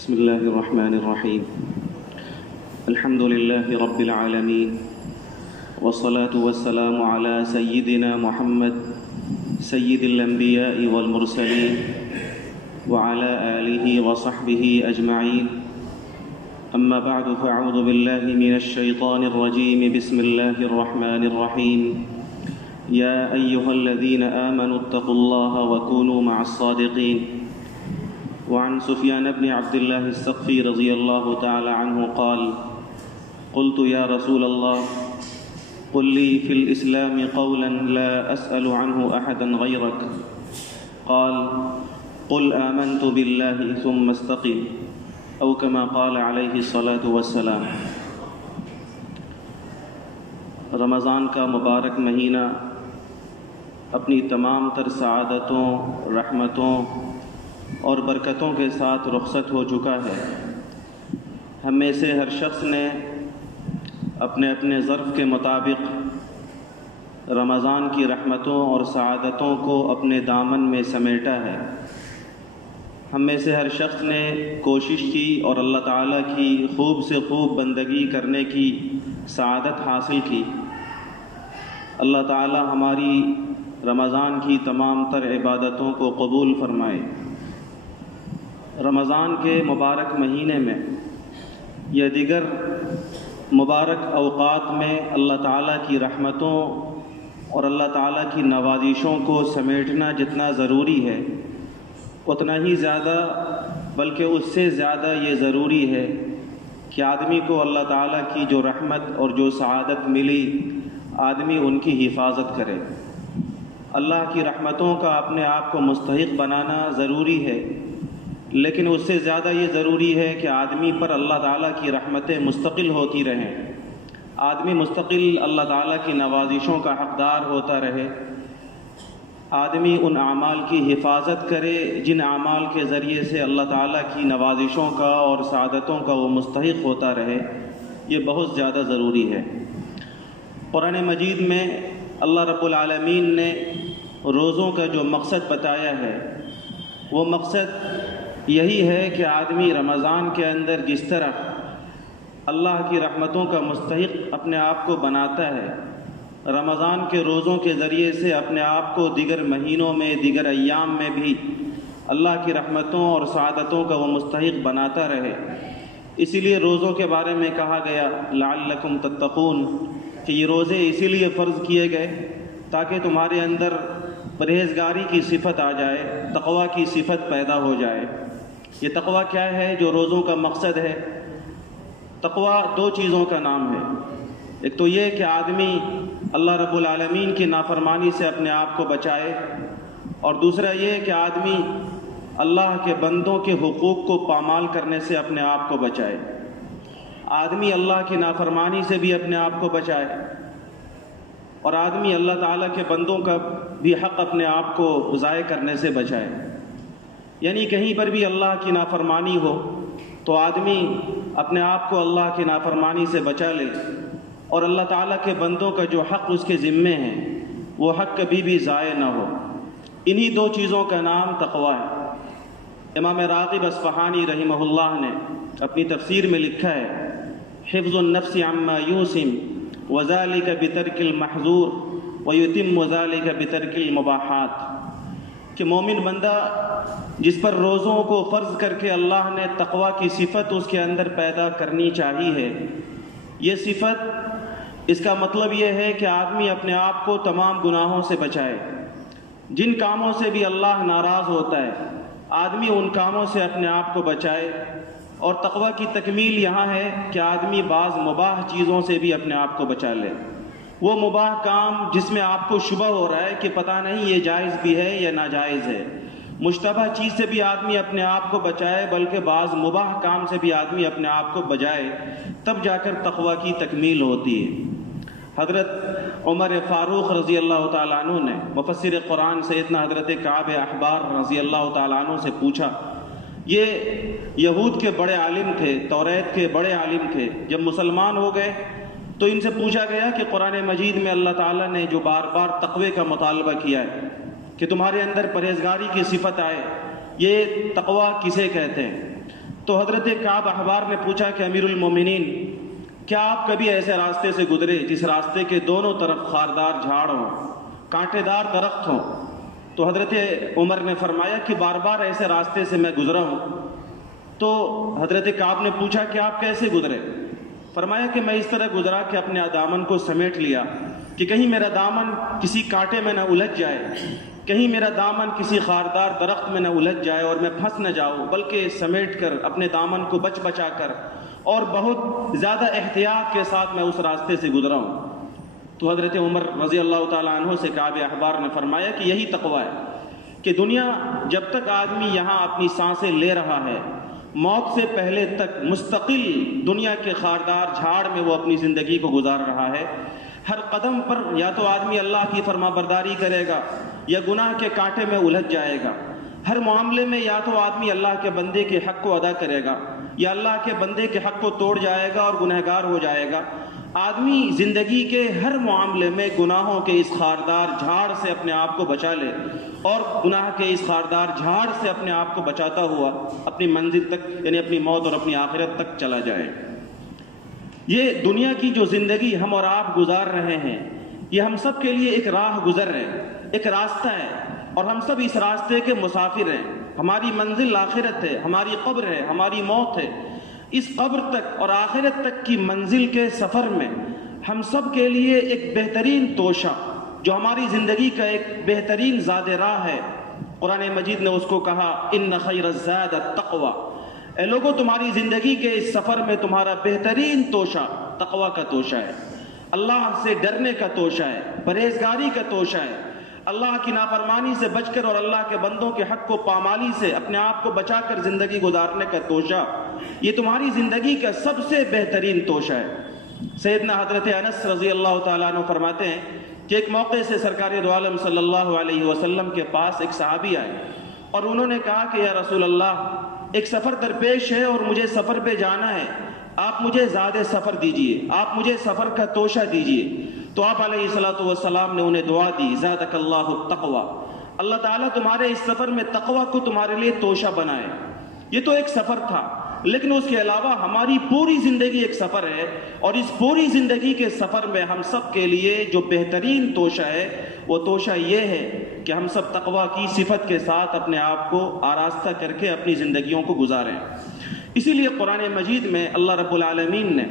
بسم الله الرحمن الرحيم. الحمد لله رب العالمين، والصلاة والسلام على سيدنا محمد سيد الأنبياء والمرسلين وعلى آله وصحبه أجمعين. أما بعد، فأعوذ بالله من الشيطان الرجيم. بسم الله الرحمن الرحيم. يا أيها الذين آمنوا اتقوا الله وكونوا مع الصادقين. وعن سفيان بن عبد الله الثقفي رضي الله تعالى عنه قال: قلت يا رسول الله، قل لي في الإسلام قولا لا أسأل عنه أحدا غيرك. قال: قل آمنت بالله ثم استقم، أو كما قال عليه الصلاة والسلام. رمضان کا مبارک مہینہ اپنی تمام تر سعادتوں، رحمتوں اور برکتوں کے ساتھ رخصت ہو چکا ہے. ہم میں سے ہر شخص نے اپنے اپنے ظرف کے مطابق رمضان کی رحمتوں اور سعادتوں کو اپنے دامن میں سمیٹا ہے. ہم میں سے ہر شخص نے کوشش کی اور اللہ تعالیٰ کی خوب سے خوب بندگی کرنے کی سعادت حاصل کی. اللہ تعالیٰ ہماری رمضان کی تمام تر عبادتوں کو قبول فرمائے. رمضان کے مبارک مہینے میں یا دیگر مبارک اوقات میں اللہ تعالیٰ کی رحمتوں اور اللہ تعالیٰ کی نوازشوں کو سمیٹنا جتنا ضروری ہے، اتنا ہی زیادہ بلکہ اس سے زیادہ یہ ضروری ہے کہ آدمی کو اللہ تعالیٰ کی جو رحمت اور جو سعادت ملی، آدمی ان کی حفاظت کرے. اللہ کی رحمتوں کا اپنے آپ کو مستحق بنانا ضروری ہے، لیکن اس سے زیادہ یہ ضروری ہے کہ آدمی پر اللہ تعالیٰ کی رحمتیں مستقل ہوتی رہیں. آدمی مستقل اللہ تعالیٰ کی نوازشوں کا حقدار ہوتا رہے. آدمی ان اعمال کی حفاظت کرے جن اعمال کے ذریعے سے اللہ تعالیٰ کی نوازشوں کا اور سعادتوں کا وہ مستحق ہوتا رہے. یہ بہت زیادہ ضروری ہے. قرآن مجید میں اللہ رب العالمین نے روزوں کا جو مقصد بتایا ہے، وہ مقصد یہی ہے کہ آدمی رمضان کے اندر جس طرح اللہ کی رحمتوں کا مستحق اپنے آپ کو بناتا ہے، رمضان کے روزوں کے ذریعے سے اپنے آپ کو دیگر مہینوں میں، دیگر ایام میں بھی اللہ کی رحمتوں اور سعادتوں کا وہ مستحق بناتا رہے. اسی لیے روزوں کے بارے میں کہا گیا لعلکم تتقون، کہ یہ روزے اسی لیے فرض کیے گئے تاکہ تمہارے اندر پرہیزگاری کی صفت آ جائے، تقویٰ کی صفت پیدا ہو جائے. یہ تقویٰ کیا ہے جو روزوں کا مقصد ہے؟ تقویٰ دو چیزوں کا نام ہے. ایک تو یہ کہ آدمی اللہ رب العالمین کی نافرمانی سے اپنے آپ کو بچائے، اور دوسرا یہ کہ آدمی اللہ کے بندوں کے حقوق کو پامال کرنے سے اپنے آپ کو بچائے. آدمی اللہ کی نافرمانی سے بھی اپنے آپ کو بچائے، اور آدمی اللہ تعالیٰ کے بندوں کا بھی حق اپنے آپ کو ضائع کرنے سے بچائے. یعنی کہیں پر بھی اللہ کی نافرمانی ہو تو آدمی اپنے آپ کو اللہ کی نافرمانی سے بچا لے، اور اللہ تعالیٰ کے بندوں کا جو حق اس کے ذمے ہیں وہ حق کبھی بھی ضائع نہ ہو. انہی دو چیزوں کا نام تقویٰ ہے. امام راغب اصفہانی رحمہ اللہ نے اپنی تفسیر میں لکھا ہے: حفظ النفس عما یوسم وذلك بترک المحظور ویتم ذلك بترک المباحات، کہ مومن بندہ جس پر روزوں کو فرض کر کے اللہ نے تقویٰ کی صفت اس کے اندر پیدا کرنی چاہی ہے، یہ صفت، اس کا مطلب یہ ہے کہ آدمی اپنے آپ کو تمام گناہوں سے بچائے. جن کاموں سے بھی اللہ ناراض ہوتا ہے، آدمی ان کاموں سے اپنے آپ کو بچائے. اور تقویٰ کی تکمیل یہاں ہے کہ آدمی بعض مباح چیزوں سے بھی اپنے آپ کو بچا لے. وہ مباح کام جس میں آپ کو شبہ ہو رہا ہے کہ پتہ نہیں یہ جائز بھی ہے یا ناجائز ہے، مشتبہ چیز سے بھی آدمی اپنے آپ کو بچائے، بلکہ بعض مباح کام سے بھی آدمی اپنے آپ کو بچائے، تب جا کر تقویٰ کی تکمیل ہوتی ہے. حضرت عمر فاروق رضی اللہ تعالیٰ عنہ نے مفسر قرآن سیدنا حضرت کعب احبار رضی اللہ تعالیٰ عنہ سے پوچھا. یہ یہود کے بڑے عالم تھے، توریت کے بڑے عالم تھے. جب مسلمان ہو گئے تو ان سے پوچھا گیا کہ قرآن مجید میں اللہ تعالیٰ نے جو بار بار تقوی کا مطالبہ کیا ہے کہ تمہارے اندر پرہیزگاری کی صفت آئے، یہ تقویٰ کسے کہتے ہیں؟ تو حضرت کعب احبار نے پوچھا کہ امیر المومنین، کیا آپ کبھی ایسے راستے سے گزرے جس راستے کے دونوں طرف خاردار جھاڑ ہوں، کانٹے دار درخت ہوں؟ تو حضرت عمر نے فرمایا کہ بار بار ایسے راستے سے میں گزرا ہوں۔ تو حضرت کعب نے پوچھا کہ آپ کیسے گزرے؟ فرمایا کہ میں اس طرح گزرا کہ اپنے دامن کو سمیٹ لیا کہ کہیں میرا دامن کسی کانٹے میں نہ الجھ جائے، کہیں میرا دامن کسی خاردار درخت میں نہ الجھ جائے اور میں پھنس نہ جاؤں، بلکہ سمیٹ کر اپنے دامن کو بچا کر اور بہت زیادہ احتیاط کے ساتھ میں اس راستے سے گزرا ہوں۔ تو حضرت عمر رضی اللہ تعالیٰ عنہ سے کعب احبار نے فرمایا کہ یہی تقویٰ ہے کہ دنیا جب تک آدمی یہاں اپنی سانسیں لے رہا ہے، موت سے پہلے تک مستقل دنیا کے خاردار جھاڑ میں وہ اپنی زندگی کو گزار رہا ہے۔ ہر قدم پر یا تو آدمی اللہ کی فرما برداری کرے گا یا گناہ کے کانٹے میں الجھ جائے گا۔ ہر معاملے میں یا تو آدمی اللہ کے بندے کے حق کو ادا کرے گا یا اللہ کے بندے کے حق کو توڑ جائے گا اور گنہگار ہو جائے گا۔ آدمی زندگی کے ہر معاملے میں گناہوں کے اس خاردار جھاڑ سے اپنے آپ کو بچا لے اور گناہ کے اس خاردار جھاڑ سے اپنے آپ کو بچاتا ہوا اپنی منزل تک یعنی اپنی موت اور اپنی آخرت تک چلا جائے۔ یہ دنیا کی جو زندگی ہم اور آپ گزار رہے ہیں، یہ ہم سب کے لیے ایک راہ گزر ہے، ایک راستہ ہے، اور ہم سب اس راستے کے مسافر ہیں۔ ہماری منزل آخرت ہے، ہماری قبر ہے، ہماری موت ہے۔ اس قبر تک اور آخرت تک کی منزل کے سفر میں ہم سب کے لیے ایک بہترین توشہ جو ہماری زندگی کا ایک بہترین زاد راہ ہے، قرآن مجید نے اس کو کہا ان خیر الزاد التقوی۔ اے لوگو، تمہاری زندگی کے اس سفر میں تمہارا بہترین توشہ تقوی کا توشہ ہے، اللہ سے ڈرنے کا توشہ ہے، پرہیزگاری کا توشہ ہے، اللہ کی نافرمانی سے بچ کر اور اللہ کے بندوں کے حق کو پامالی سے اپنے آپ کو بچا کر زندگی گزارنے کا توشہ، یہ تمہاری زندگی کا سب سے بہترین توشہ ہے۔ سیدنا حضرت انس رضی اللہ تعالیٰ عنہ فرماتے ہیں کہ ایک موقع سے سرکار دو عالم صلی اللہ علیہ وسلم کے پاس ایک صحابی آئے اور انہوں نے کہا کہ یا رسول اللہ، ایک سفر درپیش ہے اور مجھے سفر پہ جانا ہے، آپ مجھے زیادہ سفر دیجئے، آپ مجھے سفر کا توشہ دیجئے۔ تو آپ علیہ الصلوۃ والسلام نے انہیں دعا دی، زادک اللہ التقوی، اللہ تعالیٰ تمہارے اس سفر میں تقوی کو تمہارے لیے توشہ بنائے۔ یہ تو ایک سفر تھا، لیکن اس کے علاوہ ہماری پوری زندگی ایک سفر ہے، اور اس پوری زندگی کے سفر میں ہم سب کے لیے جو بہترین توشہ ہے وہ توشہ یہ ہے کہ ہم سب تقوی کی صفت کے ساتھ اپنے آپ کو آراستہ کر کے اپنی زندگیوں کو گزاریں۔ اسی لیے قرآن مجید میں اللہ رب العالمین نے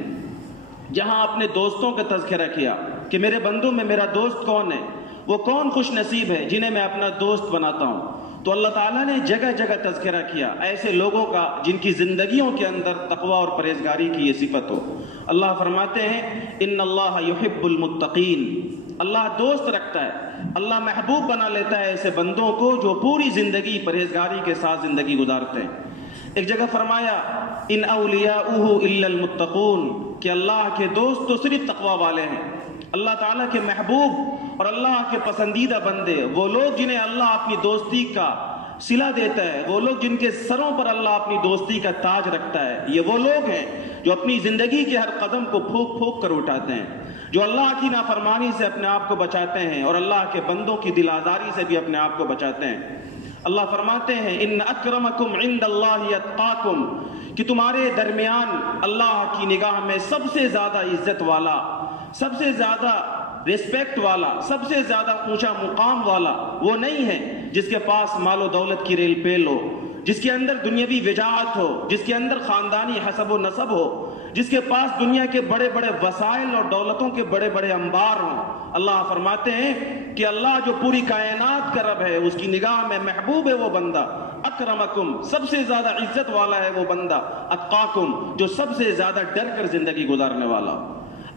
جہاں اپنے دوستوں کا تذکرہ کیا کہ میرے بندوں میں میرا دوست کون ہے، وہ کون خوش نصیب ہے جنہیں میں اپنا دوست بناتا ہوں، تو اللہ تعالیٰ نے جگہ جگہ تذکرہ کیا ایسے لوگوں کا جن کی زندگیوں کے اندر تقوی اور پرہیزگاری کی یہ صفت ہو۔ اللہ فرماتے ہیں ان اللہ یحب المتقین، اللہ دوست رکھتا ہے، اللہ محبوب بنا لیتا ہے ایسے بندوں کو جو پوری زندگی پرہیزگاری کے ساتھ زندگی گزارتے ہیں۔ ایک جگہ فرمایا ان اولیاؤہ الا المتقون، کہ اللہ کے دوست تو صرف تقوی والے ہیں۔ اللہ تعالیٰ کے محبوب اور اللہ کے پسندیدہ بندے وہ لوگ جنہیں اللہ اپنی دوستی کا صلہ دیتا ہے، وہ لوگ جن کے سروں پر اللہ اپنی دوستی کا تاج رکھتا ہے، یہ وہ لوگ ہیں جو اپنی زندگی کے ہر قدم کو پھونک پھونک کر اٹھاتے ہیں، جو اللہ کی نافرمانی سے اپنے آپ کو بچاتے ہیں اور اللہ کے بندوں کی دل آزاری سے بھی اپنے آپ کو بچاتے ہیں۔ اللہ فرماتے ہیں ان اکرمکم عند اللہ اتقاکم، کہ تمہارے درمیان اللہ کی نگاہ میں سب سے زیادہ عزت والا، سب سے زیادہ ریسپیکٹ والا، سب سے زیادہ اونچا مقام والا وہ نہیں ہے جس کے پاس مال و دولت کی ریل پیل ہو، جس کے اندر دنیاوی وجاہت ہو، جس کے اندر خاندانی حسب و نسب ہو، جس کے پاس دنیا کے بڑے بڑے وسائل اور دولتوں کے بڑے بڑے انبار ہوں۔ اللہ فرماتے ہیں کہ اللہ جو پوری کائنات کا رب ہے، اس کی نگاہ میں محبوب ہے وہ بندہ، اکرمکم سب سے زیادہ عزت والا ہے وہ بندہ، اتقاکم جو سب سے زیادہ ڈر کر زندگی گزارنے والا۔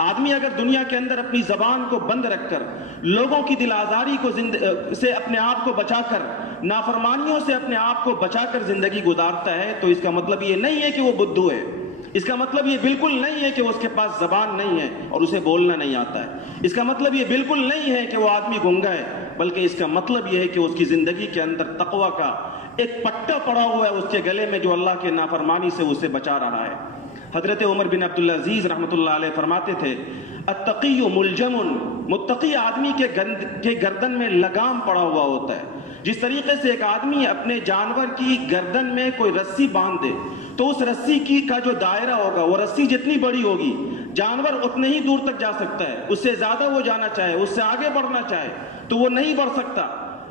آدمی اگر دنیا کے اندر اپنی زبان کو بند رکھ کر، لوگوں کی دل آزاری سے اپنے آپ کو بچا کر، نافرمانیوں سے اپنے آپ کو بچا کر زندگی گزارتا ہے، تو اس کا مطلب یہ نہیں ہے کہ وہ بدھو ہے، اس کا مطلب یہ بالکل نہیں ہے کہ اس کے پاس زبان نہیں ہے اور اسے بولنا نہیں آتا ہے، اس کا مطلب یہ بالکل نہیں ہے کہ وہ آدمی گنگا ہے، بلکہ اس کا مطلب یہ ہے کہ اس کی زندگی کے اندر تقوی کا ایک پٹا پڑا ہوا ہے اس کے گلے میں جو اللہ کے نافرمانی سے اسے بچا رہا ہے۔ حضرت عمر بن عبدالعزیز رحمۃ اللہ علیہ فرماتے تھے التقی ملجم، متقی آدمی کے گردن میں لگام پڑا ہوا ہوتا ہے، جس طریقے سے ایک آدمی اپنے جانور کی گردن میں کوئی رسی باندھ دے تو اس رسی کی کا جو دائرہ ہوگا، وہ رسی جتنی بڑی ہوگی جانور اتنے ہی دور تک جا سکتا ہے، اس سے زیادہ وہ جانا چاہے، اس سے آگے بڑھنا چاہے تو وہ نہیں بڑھ سکتا۔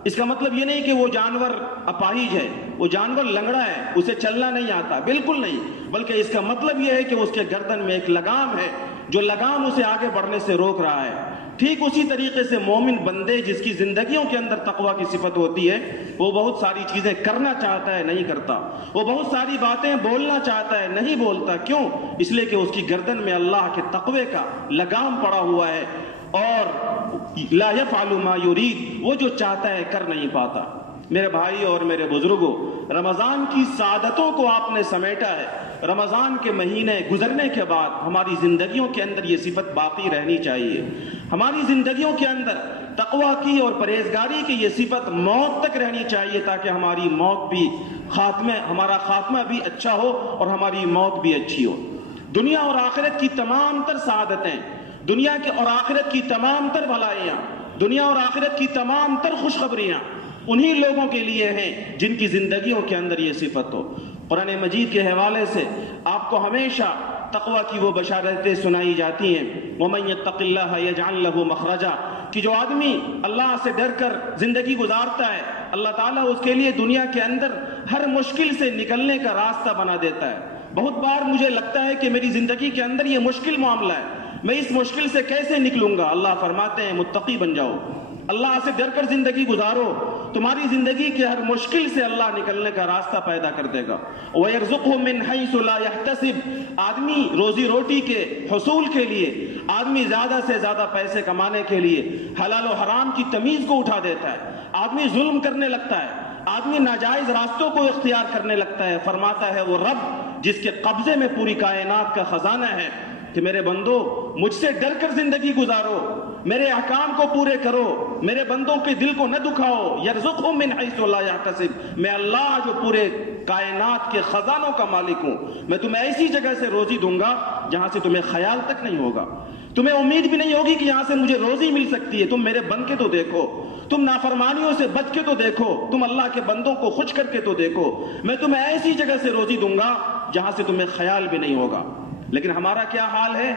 اس کا مطلب یہ نہیں کہ وہ جانور اپاہج ہے، وہ جانور لنگڑا ہے، اسے چلنا نہیں آتا، بالکل نہیں، بلکہ اس کا مطلب یہ ہے کہ اس کے گردن میں ایک لگام ہے جو لگام اسے آگے بڑھنے سے روک رہا ہے۔ ٹھیک اسی طریقے سے مومن بندے جس کی زندگیوں کے اندر تقویٰ کی صفت ہوتی ہے، وہ بہت ساری چیزیں کرنا چاہتا ہے نہیں کرتا، وہ بہت ساری باتیں بولنا چاہتا ہے نہیں بولتا، کیوں؟ اس لیے کہ اس کی گردن میں اللہ کے تقوی کا لگام پڑا ہوا ہے، اور لا یفعل ما یرید، وہ جو چاہتا ہے کر نہیں پاتا۔ میرے بھائی اور میرے بزرگوں، رمضان کی سعادتوں کو آپ نے سمیٹا ہے۔ رمضان کے مہینے گزرنے کے بعد ہماری زندگیوں کے اندر یہ صفت باقی رہنی چاہیے، ہماری زندگیوں کے اندر تقویٰ کی اور پرہیزگاری کی یہ صفت موت تک رہنی چاہیے، تاکہ ہماری موت بھی ہمارا خاتمہ بھی اچھا ہو اور ہماری موت بھی اچھی ہو۔ دنیا اور آخرت کی تمام تر سعادتیں، دنیا کے اور آخرت کی تمام تر بھلائیاں، دنیا اور آخرت کی تمام تر خوشخبریاں انہی لوگوں کے لیے ہیں جن کی زندگیوں کے اندر یہ صفت ہو۔ قرآن مجید کے حوالے سے آپ کو ہمیشہ تقویٰ کی وہ بشارتیں سنائی جاتی ہیں، وَمَن يَتَّقِ اللَّهَ يَجْعَل لَّهُ مَخْرَجًا، کہ جو آدمی اللہ سے ڈر کر زندگی گزارتا ہے، اللہ تعالیٰ اس کے لیے دنیا کے اندر ہر مشکل سے نکلنے کا راستہ بنا دیتا ہے۔ بہت بار مجھے لگتا ہے کہ میری زندگی کے اندر یہ مشکل معاملہ ہے، میں اس مشکل سے کیسے نکلوں گا؟ اللہ فرماتے ہیں متقی بن جاؤ، اللہ سے ڈر کر زندگی گزارو، تمہاری زندگی کے ہر مشکل سے اللہ نکلنے کا راستہ پیدا کر دے گا۔ وَيَرْزُقْهُ مِنْ حَيْثُ لَا يَحْتَسِبُ، آدمی روزی روٹی کے حصول کے لیے، آدمی زیادہ سے زیادہ پیسے کمانے کے لیے حلال و حرام کی تمیز کو اٹھا دیتا ہے، آدمی ظلم کرنے لگتا ہے، آدمی ناجائز راستوں کو اختیار کرنے لگتا ہے۔ فرماتا ہے وہ رب جس کے قبضے میں پوری کائنات کا خزانہ ہے کہ میرے بندو مجھ سے ڈر کر زندگی گزارو، میرے احکام کو پورے کرو، میرے بندوں کے دل کو نہ دکھاؤ۔ یرزقہم من حیث لا یحتسب، میں اللہ جو پورے کائنات کے خزانوں کا مالک ہوں، میں تمہیں ایسی جگہ سے روزی دوں گا جہاں سے تمہیں خیال تک نہیں ہوگا، تمہیں امید بھی نہیں ہوگی کہ یہاں سے مجھے روزی مل سکتی ہے۔ تم میرے بن کے تو دیکھو، تم نافرمانیوں سے بچ کے تو دیکھو، تم اللہ کے بندوں کو خوش کر کے تو دیکھو، میں تمہیں ایسی جگہ سے روزی دوں گا جہاں سے تمہیں خیال بھی نہیں ہوگا۔ لیکن ہمارا کیا حال ہے؟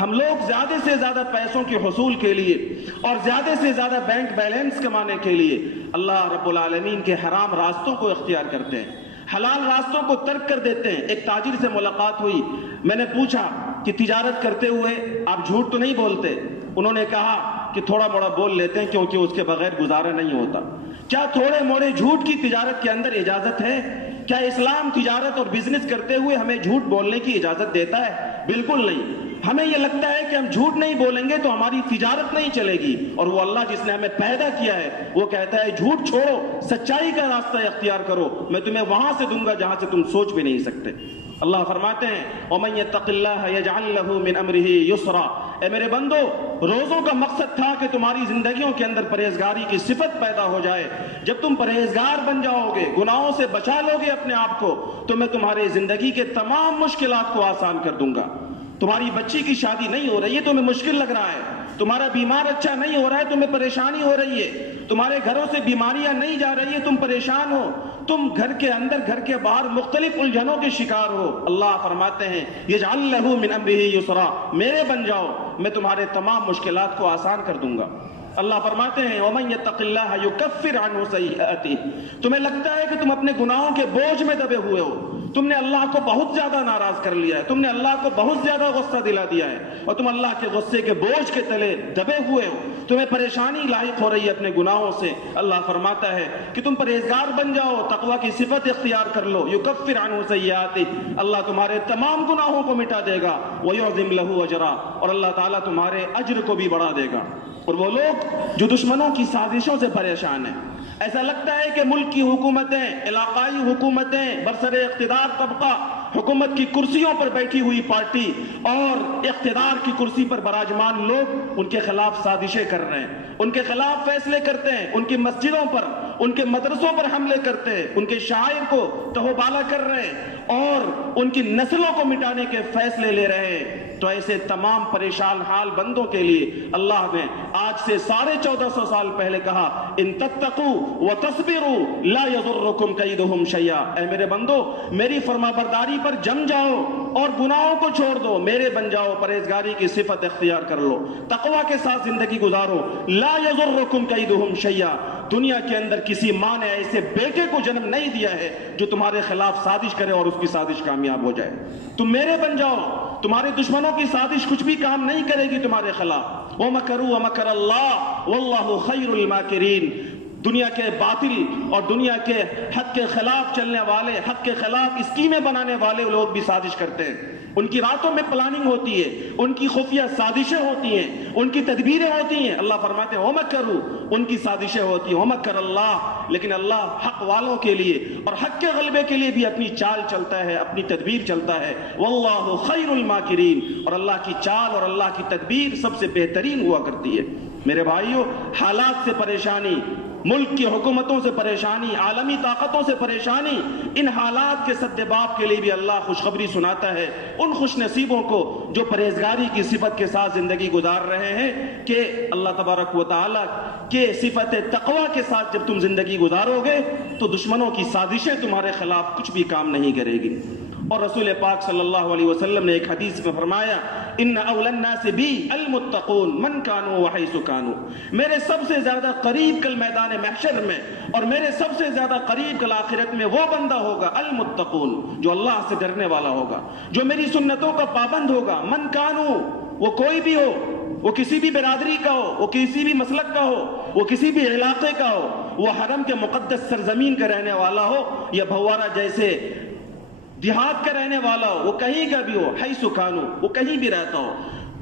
ہم لوگ زیادہ سے زیادہ پیسوں کے حصول کے لیے اور زیادہ سے زیادہ بینک بیلنس کمانے کے لیے اللہ رب العالمین کے حرام راستوں کو اختیار کرتے ہیں، حلال راستوں کو ترک کر دیتے ہیں۔ ایک تاجر سے ملاقات ہوئی، میں نے پوچھا کہ تجارت کرتے ہوئے آپ جھوٹ تو نہیں بولتے؟ انہوں نے کہا کہ تھوڑا موڑا بول لیتے ہیں کیونکہ اس کے بغیر گزارا نہیں ہوتا۔ کیا تھوڑے موڑے جھوٹ کی تجارت کے اندر اجازت ہے؟ کیا اسلام تجارت اور بزنس کرتے ہوئے ہمیں جھوٹ بولنے کی اجازت دیتا ہے؟ بالکل نہیں۔ ہمیں یہ لگتا ہے کہ ہم جھوٹ نہیں بولیں گے تو ہماری تجارت نہیں چلے گی، اور وہ اللہ جس نے ہمیں پیدا کیا ہے وہ کہتا ہے جھوٹ چھوڑو، سچائی کا راستہ اختیار کرو، میں تمہیں وہاں سے دوں گا جہاں سے تم سوچ بھی نہیں سکتے۔ اللہ فرماتے ہیں وَمَن يَتَّقِ اللَّهَ يَجْعَل لَّهُ مِنْ أَمْرِهِ يُسْرًا، اے میرے بندو، روزوں کا مقصد تھا کہ تمہاری زندگیوں کے اندر پرہیزگاری کی صفت پیدا ہو جائے۔ جب تم پرہیزگار بن جاؤ گے، گناہوں سے بچا لو گے اپنے آپ کو، تو میں تمہارے زندگی کے تمام مشکلات کو آسان کر دوں گا۔ تمہاری بچی کی شادی نہیں ہو رہی ہے، تمہیں مشکل لگ رہا ہے، تمہارا بیمار اچھا نہیں ہو رہا ہے، تمہیں پریشانی ہو رہی ہے، تمہارے گھروں سے بیماریاں نہیں جا رہی ہے، تم پریشان ہو، تم گھر کے اندر گھر کے باہر مختلف الجھنوں کے شکار ہو، اللہ فرماتے ہیں یجعل لہ من امرہ یسرا، میرے بن جاؤ، میں تمہارے تمام مشکلات کو آسان کر دوں گا۔ اللہ فرماتے ہیں وَمَن يَتَّقِ اللَّهَ يُكَفِّرْ عَنْهُ سَيِّئَاتِهِ، تمہیں لگتا ہے کہ تم اپنے گناہوں کے بوجھ میں دبے ہوئے ہو، تم نے اللہ کو بہت زیادہ ناراض کر لیا ہے، تم نے اللہ کو بہت زیادہ غصہ دلا دیا ہے، اور تم اللہ کے غصے کے بوجھ کے تلے دبے ہوئے ہو، تمہیں پریشانی لاحق ہو رہی ہے اپنے گناہوں سے۔ اللہ فرماتا ہے کہ تم پرہیزگار بن جاؤ، تقویٰ کی صفت اختیار کر لو، یکفر عنہ سیئاتہ، اللہ تمہارے تمام گناہوں کو مٹا دے گا، ویعظم لہ اجرا، اور اللہ تعالیٰ تمہارے اجر کو بھی بڑھا دے گا۔ اور وہ لوگ جو دشمنوں کی سازشوں سے پریشان ہیں، ایسا لگتا ہے کہ ملک کی حکومتیں، علاقائی حکومتیں، برسر اقتدار طبقہ، حکومت کی کرسیوں پر بیٹھی ہوئی پارٹی اور اقتدار کی کرسی پر براجمان لوگ ان کے خلاف سازشیں کر رہے ہیں، ان کے خلاف فیصلے کرتے ہیں، ان کی مسجدوں پر ان کے مدرسوں پر حملے کرتے ہیں، ان کے شاعر کو تہوبالا کر رہے ہیں اور ان کی نسلوں کو مٹانے کے فیصلے لے رہے ہیں، تو ایسے تمام پریشان حال بندوں کے لیے اللہ نے آج سے 1450 سال پہلے کہا ان تتقوا وتصبروا لا یضرکم کیدہم شیئا، اے میرے بندو میری فرما برداری پر جم جاؤ اور گناہوں کو چھوڑ دو، میرے بن جاؤ، پرہیزگاری کی صفت اختیار کر لو، تقوی کے ساتھ زندگی گزارو، لا یضرکم کیدہم شیئا۔ دنیا کے اندر کسی ماں نے ایسے بیٹے کو جنم نہیں دیا ہے جو تمہارے خلاف سازش کرے اور اس کی سازش کامیاب ہو جائے، تم میرے بن جاؤ، تمہارے دشمنوں کی سازش کچھ بھی کام نہیں کرے گی تمہارے خلاف۔ وَمَكَرُوا وَمَكَرَ اللَّهُ وَاللَّهُ خَيْرُ الْمَاكِرِينَ۔ دنیا کے باطل اور دنیا کے حق کے خلاف چلنے والے، حق کے خلاف اسکیمیں بنانے والے لوگ بھی سازش کرتے ہیں، ان کی راتوں میں پلاننگ ہوتی ہے، ان کی خفیہ سازشیں ہوتی ہیں، ان کی تدبیریں ہوتی ہیں۔ اللہ فرماتے ہیں وَمَكَرُوا، ان کی سازشیں ہوتی ہیں، وَمَكَرَ اللَّهُ، لیکن اللہ حق والوں کے لیے اور حق کے غلبے کے لیے بھی اپنی چال چلتا ہے، اپنی تدبیر چلتا ہے۔ وَاللَّهُ خَيْرُ الْمَاكِرِينَ، اور اللہ کی چال اور اللہ کی تدبیر سب سے بہترین ہوا کرتی ہے۔ میرے بھائیو، حالات سے پریشانی، ملک کی حکومتوں سے پریشانی، عالمی طاقتوں سے پریشانی، ان حالات کے سدباب کے لیے بھی اللہ خوشخبری سناتا ہے ان خوش نصیبوں کو جو پرہیزگاری کی صفت کے ساتھ زندگی گزار رہے ہیں کہ اللہ تبارک و تعالیٰ کے صفت تقوی کے ساتھ جب تم زندگی گزارو گے تو دشمنوں کی سازشیں تمہارے خلاف کچھ بھی کام نہیں کرے گی۔ اور رسول پاک صلی اللہ علیہ وسلم نے ایک حدیث میں فرمایا ان اولی الناس بی المتقون من کانوا وحیث کانوا، میرے سب سے زیادہ قریب کل میدان محشر میں اور میرے سب سے زیادہ قریب کل آخرت میں وہ بندہ ہوگا المتقون، جو اللہ سے ڈرنے والا ہوگا، جو میری سنتوں کا پابند ہوگا، من کانوا، وہ کوئی بھی ہو، وہ کسی بھی برادری کا ہو، وہ کسی بھی مسلک کا ہو، وہ کسی بھی علاقے کا ہو، وہ حرم کے مقدس سرزمین کا رہنے والا ہو یا بھوارہ جیسے دیہات کا رہنے والا ہو، وہ کہیں کا بھی ہو، حیث کانو، وہ کہیں بھی رہتا ہو،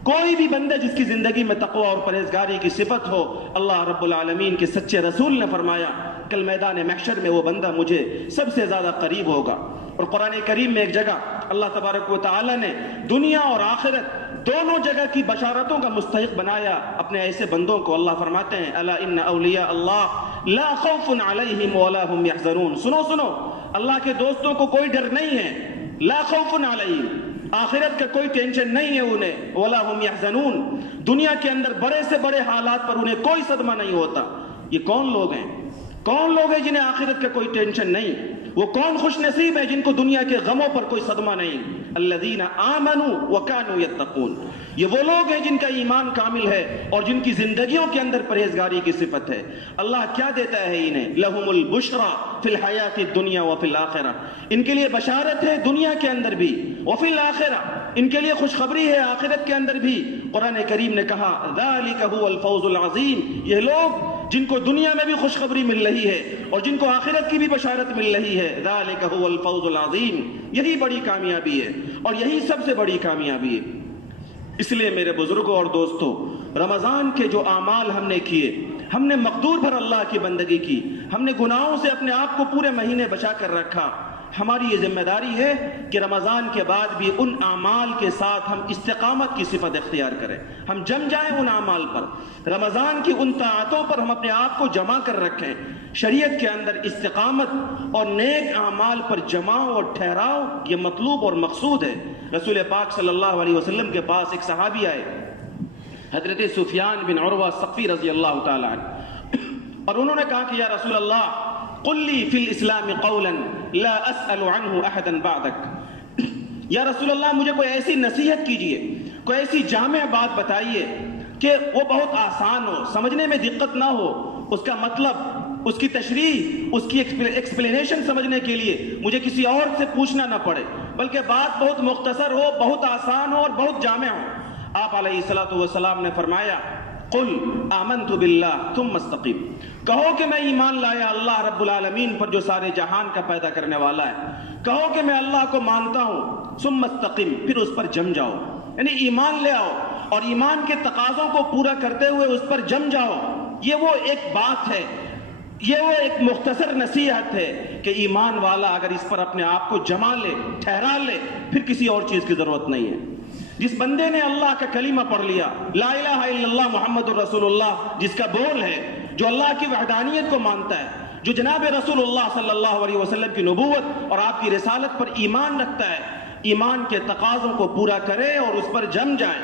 کوئی بھی بندہ جس کی زندگی میں تقوی اور پرہیزگاری کی صفت ہو، اللہ رب العالمین کے سچے رسول نے فرمایا کل میدان محشر میں وہ بندہ مجھے سب سے زیادہ قریب ہوگا۔ اور قرآن کریم میں ایک جگہ اللہ تبارک و تعالی نے دنیا اور آخرت دونوں جگہ کی بشارتوں کا مستحق بنایا اپنے ایسے بندوں کو۔ اللہ فرماتے ہیں الا ان اولیاء اللہ لا خوف علیہم ولا هم يحزنون، سنو سنو، اللہ کے دوستوں کو کوئی ڈر نہیں ہے، لا خوف علیہم، آخرت کا کوئی ٹینشن نہیں ہے انہیں، ولا هم يحزنون، دنیا کے اندر بڑے سے بڑے حالات پر انہیں کوئی صدمہ نہیں ہوتا۔ یہ کون لوگ ہیں؟ کون لوگ ہیں جنہیں آخرت کا کوئی ٹینشن نہیں؟ وہ کون خوش نصیب ہے جن کو دنیا کے غموں پر کوئی صدمہ نہیں؟ الذین آمنوا وکانوا یتقون، یہ وہ لوگ ہیں جن کا ایمان کامل ہے اور جن کی زندگیوں کے اندر پرہیزگاری کی صفت ہے۔ اللہ کیا دیتا ہے انہیں؟ لہم البشرا فی الحیات الدنیا وفی الآخرہ، ان کے لیے بشارت ہے دنیا کے اندر بھی، وفی الآخرہ ان کے لیے خوشخبری ہے آخرت کے اندر بھی۔ قرآن کریم نے کہا ذالک هو الفوز العظیم، یہ لوگ جن کو دنیا میں بھی خوشخبری مل رہی ہے اور جن کو آخرت کی بھی بشارت مل رہی ہے، ذالک هو الفوز العظیم، یہی بڑی کامیابی ہے اور یہی سب سے بڑی کامیابی ہے۔ اس لیے میرے بزرگوں اور دوستوں، رمضان کے جو اعمال ہم نے کیے، ہم نے مقدور بھر اللہ کی بندگی کی، ہم نے گناہوں سے اپنے آپ کو پورے مہینے بچا کر رکھا، ہماری یہ ذمہ داری ہے کہ رمضان کے بعد بھی ان اعمال کے ساتھ ہم استقامت کی صفت اختیار کریں، ہم جم جائیں ان اعمال پر، رمضان کی ان طاعتوں پر ہم اپنے آپ کو جمع کر رکھیں۔ شریعت کے اندر استقامت اور نیک اعمال پر جماؤ اور ٹھہراؤ یہ مطلوب اور مقصود ہے۔ رسول پاک صلی اللہ علیہ وسلم کے پاس ایک صحابی آئے، حضرت سفیان بن عروہ ثقفی رضی اللہ تعالی عنہ، اور انہوں نے کہا کہ یا رسول اللہ قل لی فی الاسلام قولا لا اسأل عنہ احدا بعدک، یا رسول اللہ مجھے کوئی ایسی نصیحت کیجئے، کوئی ایسی جامع بات بتائیے کہ وہ بہت آسان ہو، سمجھنے میں دقت نہ ہو، اس کا مطلب، اس کی تشریح، اس کی ایکسپلینیشن سمجھنے کے لیے مجھے کسی اور سے پوچھنا نہ پڑے، بلکہ بات بہت مختصر ہو، بہت آسان ہو اور بہت جامع ہو۔ آپ علیہ الصلوۃ والسلام نے فرمایا قل آمنت باللہ ثم استقم، کہو کہ میں ایمان لایا اللہ رب العالمین پر جو سارے جہان کا پیدا کرنے والا ہے، کہو کہ میں اللہ کو مانتا ہوں، ثم استقم، پھر اس پر جم جاؤ، یعنی ایمان لے آؤ اور ایمان کے تقاضوں کو پورا کرتے ہوئے اس پر جم جاؤ۔ یہ وہ ایک بات ہے، یہ وہ ایک مختصر نصیحت ہے کہ ایمان والا اگر اس پر اپنے آپ کو جما لے، ٹھہرا لے، پھر کسی اور چیز کی ضرورت نہیں ہے۔ جس بندے نے اللہ کا کلمہ پڑھ لیا، لا الہ الا اللہ محمد الرسول اللہ، جس کا بول ہے، جو اللہ کی وحدانیت کو مانتا ہے، جو جناب رسول اللہ صلی اللہ علیہ وسلم کی نبوت اور آپ کی رسالت پر ایمان رکھتا ہے، ایمان کے تقاضوں کو پورا کرے اور اس پر جم جائے،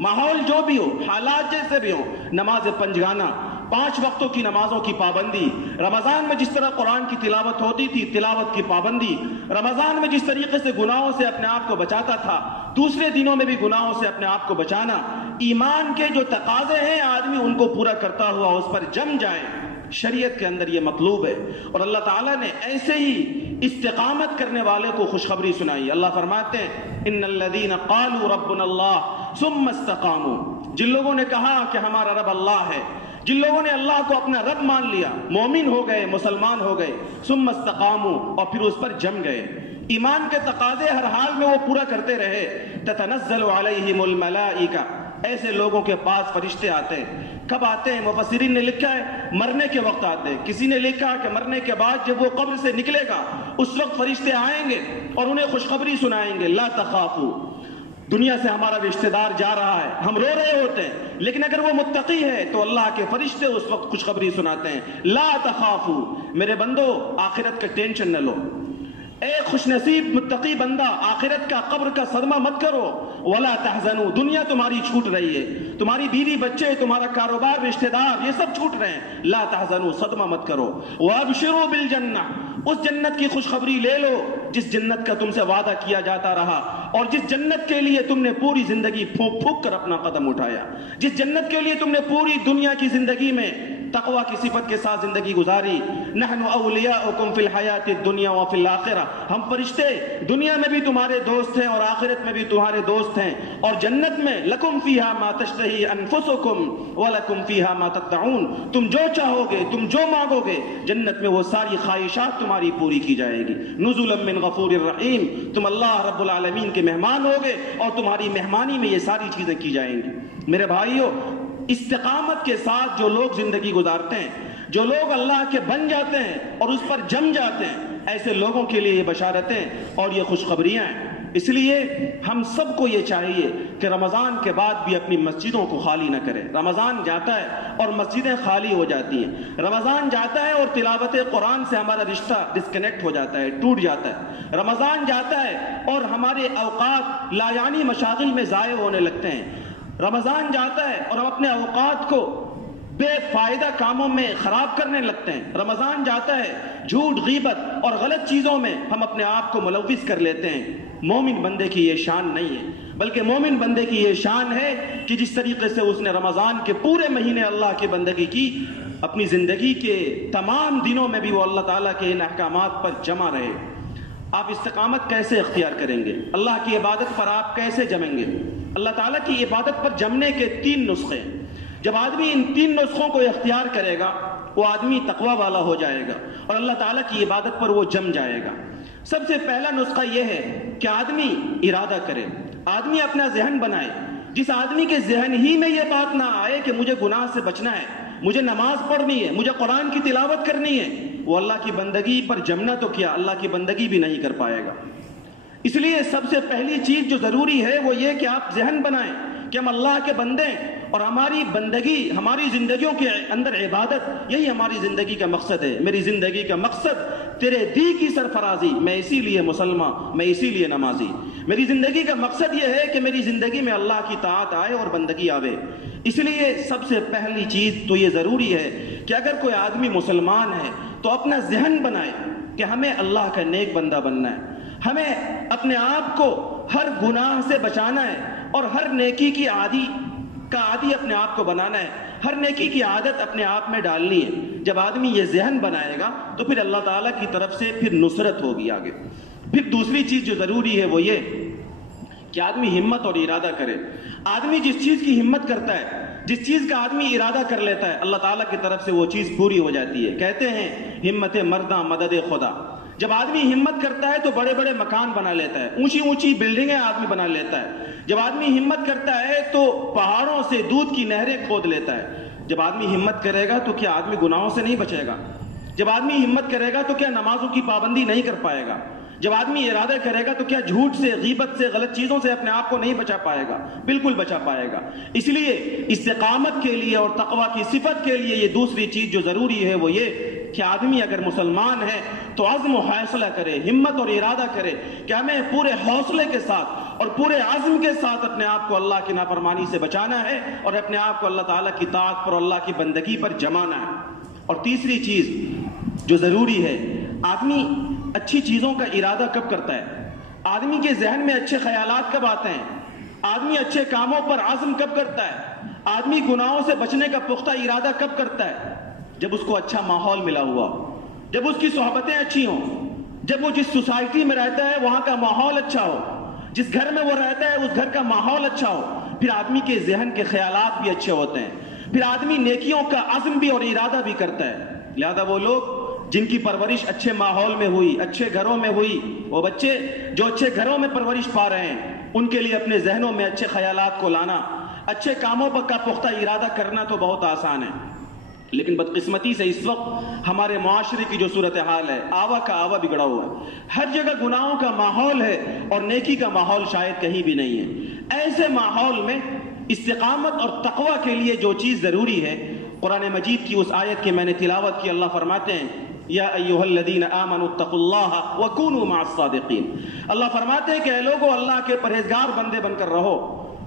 ماحول جو بھی ہو، حالات جیسے بھی ہو، نماز پنجگانہ، 5 وقتوں کی نمازوں کی پابندی، رمضان میں جس طرح قرآن کی تلاوت ہوتی تھی تلاوت کی پابندی، رمضان میں جس طریقے سے گناہوں سے اپنے آپ کو بچاتا تھا دوسرے دنوں میں بھی گناہوں سے اپنے آپ کو بچانا، ایمان کے جو تقاضے ہیں آدمی ان کو پورا کرتا ہوا اس پر جم جائے، شریعت کے اندر یہ مطلوب ہے۔ اور اللہ تعالیٰ نے ایسے ہی استقامت کرنے والے کو خوشخبری سنائی۔ اللہ فرماتے ہیں ان الذین قالوا ربنا اللہ ثم استقاموا، جن لوگوں نے کہا کہ ہمارا رب اللہ ہے، جن لوگوں نے اللہ کو اپنا رب مان لیا، مومن ہو گئے، مسلمان ہو گئے، ثم استقاموا، اور پھر اس پر جم گئے، ایمان کے تقاضے ہر حال میں وہ پورا کرتے رہے، تتنزل علیہم الملائکہ، ایسے لوگوں کے پاس فرشتے آتے ہیں۔ کب آتے ہیں؟ مفسرین نے لکھا ہے مرنے کے وقت آتے ہیں، کسی نے لکھا کہ مرنے کے بعد جب وہ قبر سے نکلے گا اس وقت فرشتے آئیں گے اور انہیں خوشخبری سنائیں گے، لا تخافوا، دنیا سے ہمارا رشتہ دار جا رہا ہے، ہم رو رہے ہوتے ہیں، لیکن اگر وہ متقی ہے تو اللہ کے فرشتے اس وقت خوشخبری سناتے ہیں، لا تخافوا، میرے بندو آخرت کا ٹینشن نہ لو، اے خوش نصیب متقی بندہ، آخرت کا قبر کا صدمہ مت کرو، ولا تحزنوا، دنیا تمہاری چھوٹ رہی ہے، تمہاری بیوی بچے، تمہارا کاروبار، رشتہ دار، یہ سب چھوٹ رہے ہیں، لا تحزنوا، صدمہ مت کرو، وابشروا بالجنہ، اس جنت کی خوشخبری لے لو جس جنت کا تم سے وعدہ کیا جاتا رہا اور جس جنت کے لیے تم نے پوری زندگی پھونک پھونک کر اپنا قدم اٹھایا، جس جنت کے لیے تم نے پوری دنیا کی زندگی میں تقوی کی صفت کے ساتھ زندگی گزاری۔ نحن اولیاؤکم فی الحیات الدنیا وفی الآخرہ، ہم فرشتے دنیا میں بھی تمہارے دوست ہیں اور آخرت میں بھی تمہارے دوست ہیں، اور جنت میں لکم فیہا ما تشتہی انفسکم ولکم فیہا ما تدعون، تم جو چاہو گے، تم جو مانگو گے، جنت میں وہ ساری خواہشات تمہاری پوری کی جائے گی۔ نزلا من غفور الرحیم، تم اللہ رب العالمین کے مہمان ہوگے اور تمہاری مہمانی میں یہ ساری چیزیں کی جائیں گی۔ میرے بھائیو، استقامت کے ساتھ جو لوگ زندگی گزارتے ہیں، جو لوگ اللہ کے بن جاتے ہیں اور اس پر جم جاتے ہیں، ایسے لوگوں کے لیے یہ بشارتیں اور یہ خوشخبریاں ہیں۔ اس لیے ہم سب کو یہ چاہیے کہ رمضان کے بعد بھی اپنی مسجدوں کو خالی نہ کریں۔ رمضان جاتا ہے اور مسجدیں خالی ہو جاتی ہیں، رمضان جاتا ہے اور تلاوت قرآن سے ہمارا رشتہ ڈسکنیکٹ ہو جاتا ہے، ٹوٹ جاتا ہے، رمضان جاتا ہے اور ہمارے اوقات لایعنی مشاغل میں ضائع ہونے لگتے ہیں، رمضان جاتا ہے اور ہم اپنے اوقات کو بے فائدہ کاموں میں خراب کرنے لگتے ہیں، رمضان جاتا ہے جھوٹ، غیبت اور غلط چیزوں میں ہم اپنے آپ کو ملوث کر لیتے ہیں۔ مومن بندے کی یہ شان نہیں ہے، بلکہ مومن بندے کی یہ شان ہے کہ جس طریقے سے اس نے رمضان کے پورے مہینے اللہ کی بندگی کی، اپنی زندگی کے تمام دنوں میں بھی وہ اللہ تعالیٰ کے ان احکامات پر جمع رہے۔ آپ استقامت کیسے اختیار کریں گے؟ اللہ کی عبادت پر آپ کیسے جمیں گے؟ اللہ تعالیٰ کی عبادت پر جمنے کے 3 نسخے ہیں۔ جب آدمی ان 3 نسخوں کو اختیار کرے گا وہ آدمی تقوی والا ہو جائے گا اور اللہ تعالیٰ کی عبادت پر وہ جم جائے گا۔ سب سے پہلا نسخہ یہ ہے کہ آدمی ارادہ کرے، آدمی اپنا ذہن بنائے۔ جس آدمی کے ذہن ہی میں یہ بات نہ آئے کہ مجھے گناہ سے بچنا ہے، مجھے نماز پڑھنی ہے، مجھے قرآن کی تلاوت کرنی ہے، وہ اللہ کی بندگی پر جمنا تو کیا، اللہ کی بندگی بھی نہیں کر پائے گا۔ اس لیے سب سے پہلی چیز جو ضروری ہے وہ یہ کہ آپ ذہن بنائیں کہ ہم اللہ کے بندے ہیں اور ہماری بندگی، ہماری زندگیوں کے اندر عبادت، یہی ہماری زندگی کا مقصد ہے۔ میری زندگی کا مقصد تیرے دی کی سرفرازی، میں اسی لیے مسلمان، میں اسی لیے نمازی۔ میری زندگی کا مقصد یہ ہے کہ میری زندگی میں اللہ کی طاعت آئے اور بندگی آوے۔ اس لیے سب سے پہلی چیز تو یہ ضروری ہے کہ اگر کوئی آدمی مسلمان ہے تو اپنا ذہن بنائے کہ ہمیں اللہ کا نیک بندہ بننا ہے، ہمیں اپنے آپ کو ہر گناہ سے بچانا ہے اور ہر نیکی کی عادی اپنے آپ کو بنانا ہے، ہر نیکی کی عادت اپنے آپ میں ڈالنی ہے۔ جب آدمی یہ ذہن بنائے گا تو پھر اللہ تعالیٰ کی طرف سے پھر نصرت ہوگی آگے۔ پھر دوسری چیز جو ضروری ہے وہ یہ کہ آدمی ہمت اور ارادہ کرے۔ آدمی جس چیز کی ہمت کرتا ہے، جس چیز کا آدمی ارادہ کر لیتا ہے، اللہ تعالیٰ کی طرف سے وہ چیز پوری ہو جاتی ہے۔ کہتے ہیں ہمت مرداں مدد خدا۔ جب آدمی ہمت کرتا ہے تو بڑے بڑے مکان بنا لیتا ہے، اونچی اونچی بلڈنگیں آدمی بنا لیتا ہے۔ جب آدمی ہمت کرتا ہے تو پہاڑوں سے دودھ کی نہریں کھود لیتا ہے۔ جب آدمی ہمت کرے گا تو کیا آدمی گناہوں سے نہیں بچے گا؟ جب آدمی ہمت کرے گا تو کیا نمازوں کی پابندی نہیں کر پائے گا؟ جب آدمی ارادہ کرے گا تو کیا جھوٹ سے، غیبت سے، غلط چیزوں سے اپنے آپ کو نہیں بچا پائے گا؟ بالکل بچا پائے گا۔ اس لیے استقامت کے لیے اور تقوی کی صفت کے لیے یہ دوسری چیز جو ضروری ہے وہ یہ کہ آدمی اگر مسلمان ہے تو عزم و حوصلہ کرے، ہمت اور ارادہ کرے کہ ہمیں پورے حوصلے کے ساتھ اور پورے عزم کے ساتھ اپنے آپ کو اللہ کی نافرمانی سے بچانا ہے اور اپنے آپ کو اللہ تعالیٰ کی طاعت پر، اللہ کی بندگی پر جمانا ہے۔ اور تیسری چیز جو ضروری ہے، آدمی اچھی چیزوں کا ارادہ کب کرتا ہے؟ آدمی کے ذہن میں اچھے خیالات کب آتے ہیں؟ آدمی اچھے کاموں پر عزم کب کرتا ہے؟ آدمی گناہوں سے بچنے کا پختہ ارادہ کب کرتا ہے؟ جب اس کو اچھا ماحول ملا ہوا، جب اس کی صحبتیں اچھی ہوں، جب وہ جس سوسائٹی میں رہتا ہے وہاں کا ماحول اچھا ہو، جس گھر میں وہ رہتا ہے اس گھر کا ماحول اچھا ہو، پھر آدمی کے ذہن کے خیالات بھی اچھے ہوتے ہیں، پھر آدمی نیکیوں کا عزم بھی اور ارادہ بھی کرتا ہے۔ لہذا وہ لوگ جن کی پرورش اچھے ماحول میں ہوئی، اچھے گھروں میں ہوئی، وہ بچے جو اچھے گھروں میں پرورش پا رہے ہیں، ان کے لیے اپنے ذہنوں میں اچھے خیالات کو لانا، اچھے کاموں پر کا پختہ ارادہ کرنا تو بہت آسان ہے۔ لیکن بدقسمتی سے اس وقت ہمارے معاشرے کی جو صورتحال ہے، آوا کا آوا بگڑا ہوا ہے، ہر جگہ گناہوں کا ماحول ہے اور نیکی کا ماحول شاید کہیں بھی نہیں ہے۔ ایسے ماحول میں استقامت اور تقوی کے لیے جو چیز ضروری ہے، قرآن مجید کی اس آیت کی میں نے تلاوت کی، اللہ فرماتے ہیں یا ایھا الذین آمنوا اتقوا اللہ وکونوا مع الصادقین۔ اللہ فرماتے ہیں کہ اے لوگو، اللہ کے پرہیزگار بندے بن کر رہو،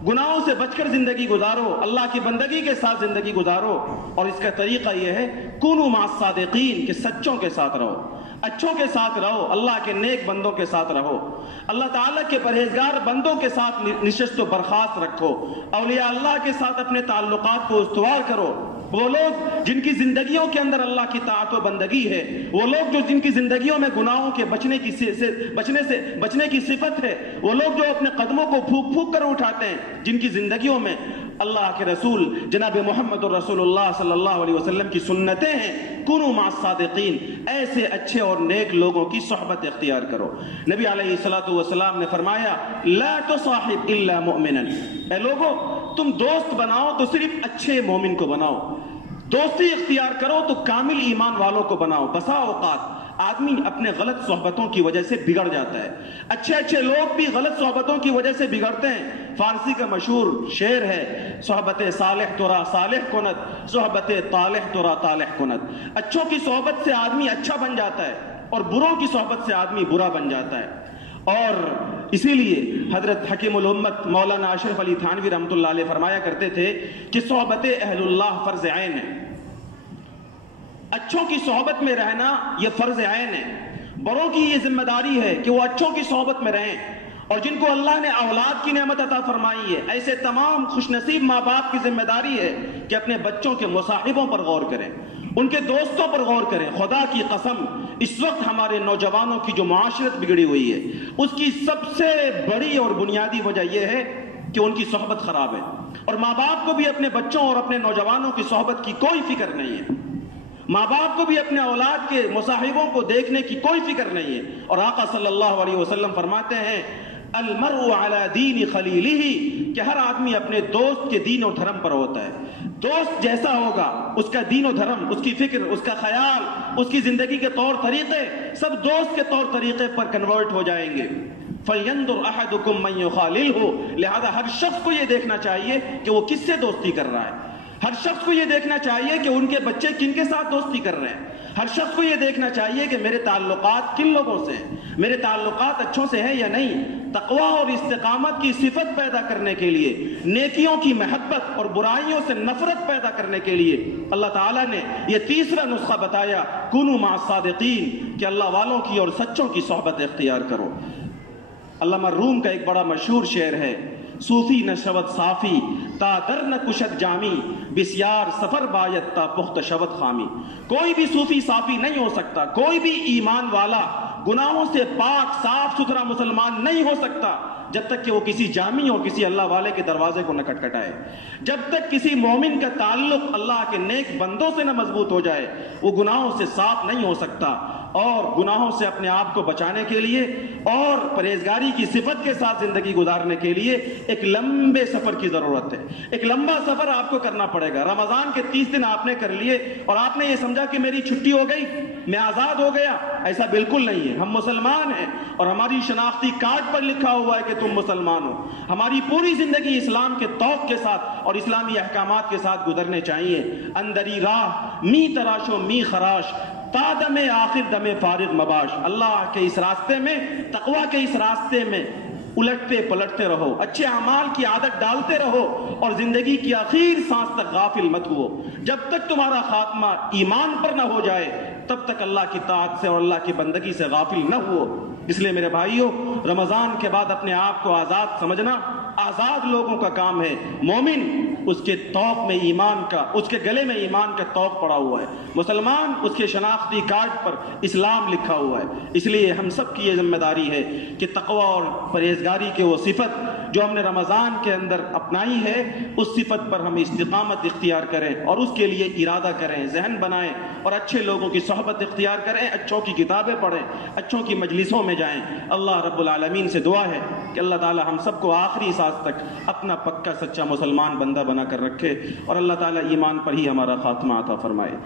گناہوں سے بچ کر زندگی گزارو، اللہ کی بندگی کے ساتھ زندگی گزارو، اور اس کا طریقہ یہ ہے کونوا مع الصادقین، کہ سچوں کے ساتھ رہو، اچھوں کے ساتھ رہو، اللہ کے نیک بندوں کے ساتھ رہو، اللہ تعالیٰ کے پرہیزگار بندوں کے ساتھ نشست و برخاست رکھو، اولیاء اللہ کے ساتھ اپنے تعلقات کو استوار کرو۔ وہ لوگ جن کی زندگیوں کے اندر اللہ کی طاعت و بندگی ہے، وہ لوگ جو جن کی زندگیوں میں گناہوں کے بچنے کی صفت ہے، وہ لوگ جو اپنے قدموں کو پھونک پھونک کر اٹھاتے ہیں، جن کی زندگیوں میں اللہ کے رسول جناب محمد رسول اللہ صلی اللہ علیہ وسلم کی سنتیں ہیں، کونوا مع الصادقین، ایسے اچھے اور نیک لوگوں کی صحبت اختیار کرو۔ نبی علیہ الصلوۃ والسلام نے فرمایا لا تصاحب الا مؤمنا، اے لوگو تم دوست بناؤ تو صرف اچھے مومن کو بناؤ، دوستی اختیار کرو تو کامل ایمان والوں کو بناؤ۔ بسا اوقات آدمی اپنے غلط صحبتوں کی وجہ سے بگڑ جاتا ہے، اچھے لوگ بھی غلط صحبتوں کی وجہ سے بگڑتے ہیں۔ فارسی کا مشہور شعر ہے، صحبت صالح ترا صالح کند، صحبت طالح ترا طالح کند۔ اچھوں کی صحبت سے آدمی اچھا بن جاتا ہے اور بروں کی صحبت سے آدمی برا بن جاتا ہے۔ اور اسی لیے حضرت حکیم الامت مولانا اشرف علی تھانوی رحمۃ اللہ علیہ فرمایا کرتے تھے کہ صحبت اہل اللہ فرض عین ہے، اچھوں کی صحبت میں رہنا یہ فرض عین ہے۔ بڑوں کی یہ ذمہ داری ہے کہ وہ اچھوں کی صحبت میں رہیں، اور جن کو اللہ نے اولاد کی نعمت عطا فرمائی ہے، ایسے تمام خوش نصیب ماں باپ کی ذمہ داری ہے کہ اپنے بچوں کے مصاحبوں پر غور کریں، ان کے دوستوں پر غور کریں۔ خدا کی قسم اس وقت ہمارے نوجوانوں کی جو معاشرت بگڑی ہوئی ہے، اس کی سب سے بڑی اور بنیادی وجہ یہ ہے کہ ان کی صحبت خراب ہے، اور ماں باپ کو بھی اپنے بچوں اور اپنے نوجوانوں کی صحبت کی کوئی فکر نہیں ہے، ماں باپ کو بھی اپنے اولاد کے مصاحبوں کو دیکھنے کی کوئی فکر نہیں ہے۔ اور آقا صلی اللہ علیہ وسلم فرماتے ہیں المرء علی دین خلیلہ، کہ ہر آدمی اپنے دوست کے دین و دھرم پر ہوتا ہے۔ دوست جیسا ہوگا اس کا دین و دھرم، اس کی فکر، اس کا خیال، اس کی زندگی کے طور طریقے سب دوست کے طور طریقے پر کنورٹ ہو جائیں گے۔ فَلْيَنْظُرْ أَحَدُكُمْ مَنْ يُخَالِلْهُ، لہذا ہر شخص کو یہ دیکھنا چاہیے کہ وہ کس سے دوستی کر رہا ہے، ہر شخص کو یہ دیکھنا چاہیے کہ ان کے بچے کن کے ساتھ دوستی کر رہے ہیں، ہر شخص کو یہ دیکھنا چاہیے کہ میرے تعلقات کن لوگوں سے ہیں، میرے تعلقات اچھوں سے ہیں یا نہیں۔ تقوی اور استقامت کی صفت پیدا کرنے کے لیے، نیکیوں کی محبت اور برائیوں سے نفرت پیدا کرنے کے لیے اللہ تعالیٰ نے یہ تیسرا نسخہ بتایا، کونوا مع الصادقین، کہ اللہ والوں کی اور سچوں کی صحبت اختیار کرو۔ علامہ روم کا ایک بڑا مشہور شعر ہے، صوفی نہ شود صافی تا در نہ کشد جامی، بسیار سفر باید تا پخت شود خامی۔ کوئی بھی صوفی صافی نہیں ہو سکتا، کوئی بھی ایمان والا گناہوں سے پاک صاف ستھرا مسلمان نہیں ہو سکتا جب تک کہ وہ کسی جامی اور کسی اللہ والے کے دروازے کو نہ کھٹکھٹائے، جب تک کسی مومن کا تعلق اللہ کے نیک بندوں سے نہ مضبوط ہو جائے وہ گناہوں سے صاف نہیں ہو سکتا۔ اور گناہوں سے اپنے آپ کو بچانے کے لیے اور پرہیزگاری کی صفت کے ساتھ زندگی گزارنے کے لیے ایک لمبے سفر کی ضرورت ہے، ایک لمبا سفر آپ کو کرنا پڑے گا۔ رمضان کے 30 دن آپ نے کر لیے اور آپ نے یہ سمجھا کہ میری چھٹی ہو گئی، میں آزاد ہو گیا، ایسا بالکل نہیں ہے۔ ہم مسلمان ہیں اور ہماری شناختی کارڈ پر لکھا ہوا ہے کہ تم مسلمان ہو۔ ہماری پوری زندگی اسلام کے توق کے ساتھ اور اسلامی احکامات کے ساتھ گزرنے چاہیے۔ اندری راہ می تراش و می خراش، تا دم آخر دم فارغ مباش، اللہ کے اس راستے میں، تقوی کے اس راستے میں الٹتے پلٹتے رہو، اچھے اعمال کی عادت ڈالتے رہو اور زندگی کی آخر سانس تک غافل مت ہو۔ جب تک تمہارا خاتمہ ایمان پر نہ ہو جائے تب تک اللہ کی طاعت سے اور اللہ کی بندگی سے غافل نہ ہو۔ اس لیے میرے بھائیوں، رمضان کے بعد اپنے آپ کو آزاد سمجھنا آزاد لوگوں کا کام ہے۔ مومن اس کے توق میں ایمان کا، اس کے گلے میں ایمان کا توق پڑا ہوا ہے، مسلمان اس کے شناختی کارڈ پر اسلام لکھا ہوا ہے۔ اس لیے ہم سب کی یہ ذمہ داری ہے کہ تقوی اور پرہیزگاری کے وہ صفت جو ہم نے رمضان کے اندر اپنائی ہے، اس صفت پر ہم استقامت اختیار کریں اور اس کے لیے ارادہ کریں، ذہن بنائیں اور اچھے لوگوں کی صحبت اختیار کریں، اچھوں کی کتابیں پڑھیں، اچھوں کی مجلسوں میں جائیں۔ اللہ رب العالمین سے دعا ہے کہ اللہ تعالی ہم سب کو آخری سانس تک اپنا پکا سچا مسلمان بندہ بنا کر رکھے اور اللہ تعالی ایمان پر ہی ہمارا خاتمہ عطا فرمائے۔